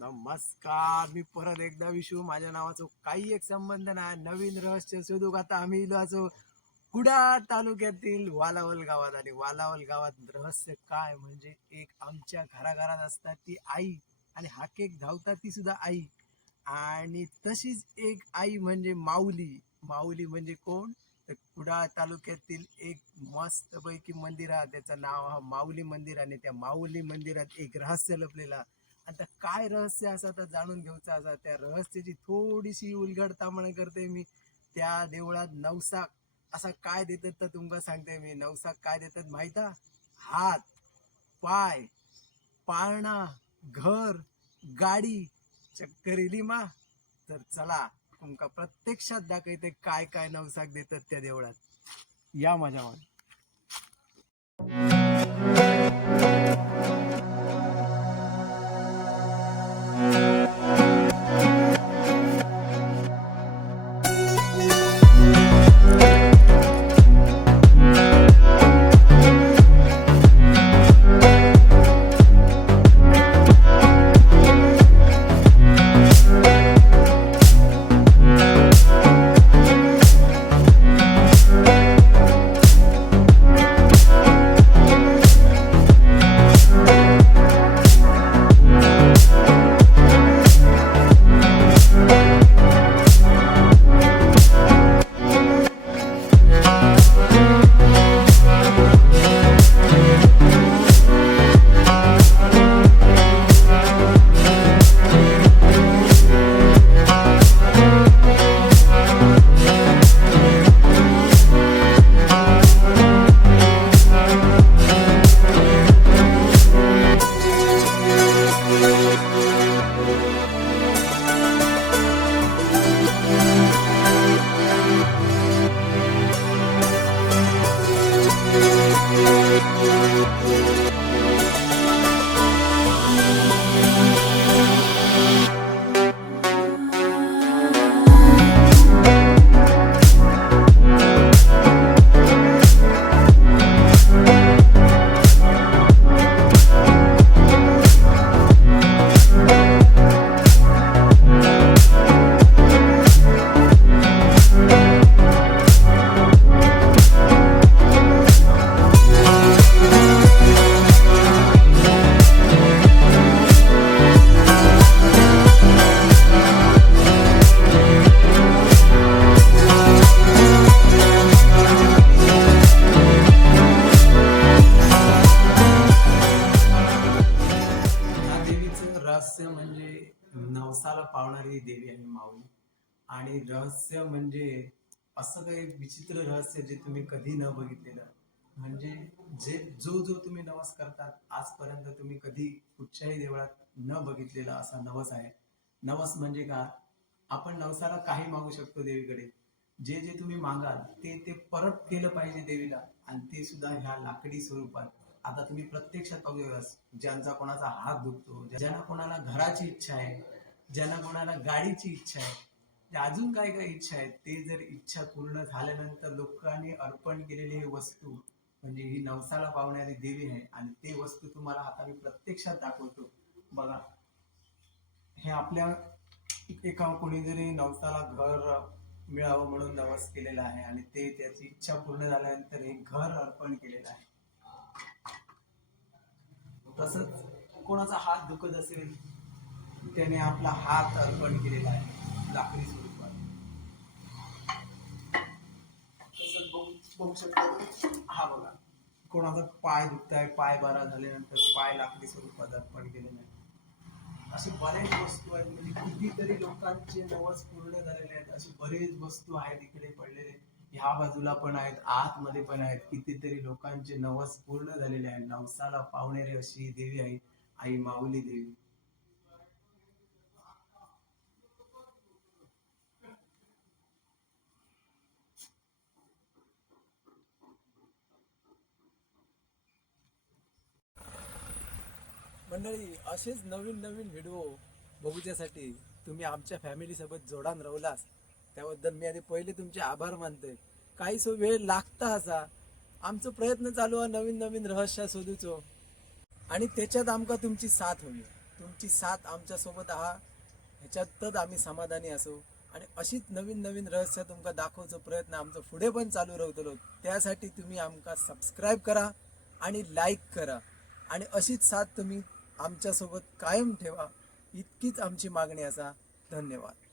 नमस्कार. मी परत एकदा विशू माझ्या नावाचं काही एक संबंध नाही. नवीन रहस्य शोधू आता आम्ही इलो असो. कुडाळ तालुक्यातील वालावल गावात आणि वालावल गावात रहस्य काय? म्हणजे एक आमच्या घराघरात असतात ती आई आणि हा केक धावतात ती सुद्धा आई. आणि तशीच एक आई म्हणजे माऊली. माऊली म्हणजे कोण? तर कुडाळ तालुक्यातील एक मस्तपैकी मंदिर आहे. त्याचं नाव हा माऊली मंदिर आणि त्या माऊली मंदिरात एक रहस्य लपलेला आता काय रहस्य असा तर जाणून घ्यायचं असा त्या रहस्याची थोडीशी उलगडतामण करते मी. त्या देवळात नवसाक असा काय देतात तर तुमका सांगते मी. नवसाक काय देतात माहिता? हात पाय पाळणा घर गाडी चक्कर इली मा. तर चला तुमका प्रत्यक्षात दाखवते काय काय नवसाक देतात त्या देवळात. या माझ्या मागे. रहस्य म्हणजे नवसाला पावणारी देवी आहे माऊली. आणि रहस्य म्हणजे असं काही विचित्र रहस्य जे तुम्ही कधी न बघितलेलं. म्हणजे जे जो जो तुम्ही नवस करतात आजपर्यंत तुम्ही कधी कुठच्याही देवळात न बघितलेला असा नवस आहे. नवस म्हणजे का आपण नवसाला काही मागू शकतो देवीकडे. जे जे तुम्ही मागाल ते ते परत केलं पाहिजे देवीला. आणि ते सुद्धा ह्या लाकडी स्वरूपात. आता तुम्ही प्रत्यक्षात पाहू ज्यांचा कोणाचा हात दुखतो ज्यांना कोणाला घराची इच्छा आहे ज्यांना कोणाला गाडीची इच्छा आहे अजून काय काय इच्छा आहेत ते जर इच्छा पूर्ण झाल्यानंतर लोकांनी अर्पण केलेली ही वस्तू म्हणजे ही नवसाला पावणारी देवी आहे आणि ते वस्तू तुम्हाला आता मी प्रत्यक्षात दाखवतो. बघा हे आपल्या एका कोणी जरी नवसाला घर मिळावं म्हणून नवस केलेला आहे आणि ते त्याची इच्छा पूर्ण झाल्यानंतर हे घर अर्पण केलेलं आहे. तसंच कोणाचा हात दुखत असेल त्याने आपला हात अर्पण केलेला आहे. लाकडी स्वरूपात. तसंच बघू बघू शकतो हा बघा. कोणाचा पाय दुखताय पाय बरा झाल्यानंतर पाय लाकडी स्वरूपात अर्पण केलेला आहे. असे बरेच वस्तू आहेत. म्हणजे कितीतरी लोकांचे नवस पूर्ण झालेले आहेत. असे बरेच वस्तू आहेत इकडे पडलेले. ह्या बाजूला पण आहेत आतमध्ये पण आहेत. कितीतरी लोकांचे नवस पूर्ण झालेले आहेत. नवसाला पावणारी अशी ही देवी आहे. आई माऊली देवी. मंडळी असेच नवीन नवीन व्हिडिओ बघूच्यासाठी तुम्ही आमच्या फॅमिली सोबत जोडान रावलास. त्याबद्दल मी आधी पहिले तुमचे आभार मानतोय. काही सो वेळ लागता असा. आमचो प्रयत्न चालू आहे नवीन नवीन रहस्य शोधूचो. आणि त्याच्यात आमका तुमची साथ हवी. तुमची साथ आमच्यासोबत आहा. ह्याच्यातच आम्ही समाधानी असो. आणि अशीच नवीन नवीन रहस्य तुमका दाखवचो प्रयत्न आमचा पुढे पण चालू राहतलो त्यासाठी तुम्ही आमका सबस्क्राईब करा आणि लाईक करा. आणि अशीच साथ तुम्ही आमच्यासोबत कायम ठेवा. इतकीच आमची मागणी असा. धन्यवाद.